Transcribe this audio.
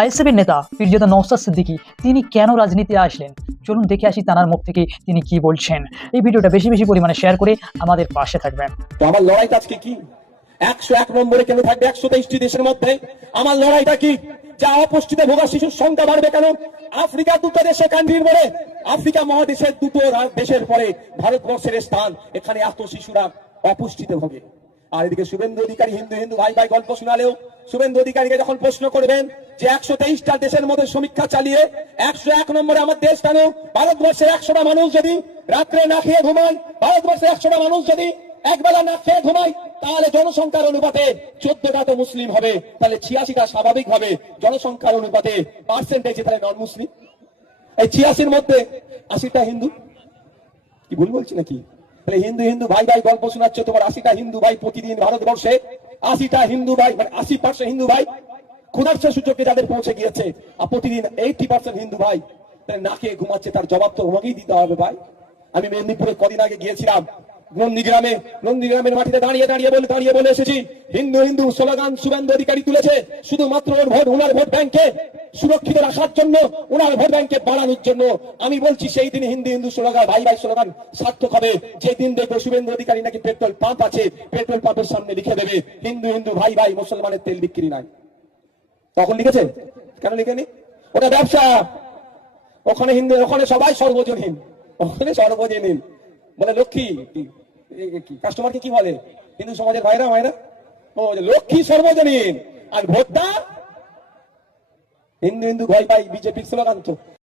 আইএসএফের নেতা পীরজাদা নওশাদ সিদ্দিকী তিনি কেন রাজনীতিতে আসলেন, চলুন দেখে আসি তার মুখ থেকে তিনি কি বলছেন। এই ভিডিওটা বেশি বেশি পরিমাণে শেয়ার করে আমাদের পাশে থাকবেন। তো আমার লড়াইটা আজকে কি? 101 নম্বরে কেন থাকবে 123টি দেশের মধ্যে? আমার লড়াইটা কি? যা অপুষ্টিতে ভোগা শিশুর সংখ্যা বাড়বে কেন? আফ্রিকা দুটো দেশে কান্ট্রির পরে, আফ্রিকা মহাদেশের দুটো দেশের পরে ভারতবর্ষের স্থান। এখানে এত শিশুরা অপুষ্টিতে ভোগে। আর এদিকে শুভেন্দু অধিকারী হিন্দু হিন্দু ভাই ভাই গল্প শোনালেও শুভেন্দু অধিকারীকে যখন প্রশ্ন করবেন যে 123টা দেশের মধ্যে সমীক্ষা চালিয়ে 101 নম্বরে আমার দেশ কেন, ভারতবর্ষের 100টা মানুষ যদি রাত্রে না খেয়ে ঘুমায়, ভারতবর্ষের 100টা মানুষ যদি একবেলা না খেয়ে ঘুমায়, তাহলে জনসংখ্যার অনুপাতে 14টা তো মুসলিম হবে, তাহলে 86টা স্বাভাবিক হবে। জনসংখ্যার অনুপাতে পার্সেন্টেজে তাহলে নন মুসলিম। এই 86-র মধ্যে 80টা হিন্দু। কি ভুল বলছি নাকি? তাহলে হিন্দু হিন্দু ভাই ভাই গল্প শোনাচ্ছ, তোমার 80টা হিন্দু ভাই প্রতিদিন ভারতবর্ষে 80টা হিন্দু ভাই, মানে 80% হিন্দু ভাই ক্ষুধার্ত সূচকে যাদের পৌঁছে গিয়েছে, আর প্রতিদিন 80% হিন্দু ভাই তাহলে না খেয়ে ঘুমাচ্ছে, তার জবাব তো তোমাকেই দিতে হবে ভাই। আমি মেদিনীপুরে কদিন আগে গিয়েছিলাম, নন্দীগ্রামের মাটিতে দাঁড়িয়ে বলে এসেছি, হিন্দু হিন্দু স্লোগান শুভেন্দু অধিকারী তুলেছে শুধুমাত্র ওর ভোট, ওনার ভোট ব্যাংকে সুরক্ষিত রাখার জন্য, ওনার ভোট ব্যাংকে বাড়ানোর জন্য। আমি বলছি সেই দিন হিন্দু হিন্দু স্লোগান, ভাই ভাই স্লোগান সার্থক হবে যেদিন দেখবো শুভেন্দু অধিকারী নাকি পেট্রোল পাম্প আছে, পেট্রোল পাম্পের সামনে লিখে দেবে হিন্দু হিন্দু ভাই ভাই মুসলমানের তেল বিক্রি নাই। তখন লিখেছে কেন? লিখেনি, ওটা ব্যবসা। ওখানে হিন্দু, ওখানে সবাই সর্বজনীন, ওখানে সর্বজনীন বলে লক্ষ্মী। কাস্টমারকে কি বলে হিন্দু সমাজের ভাইরা ভাইরা? ও লক্ষ্মী সর্বজনীন। আর ভোটটা হিন্দু হিন্দু ভাই ভাই বিজেপির স্লোগান তো।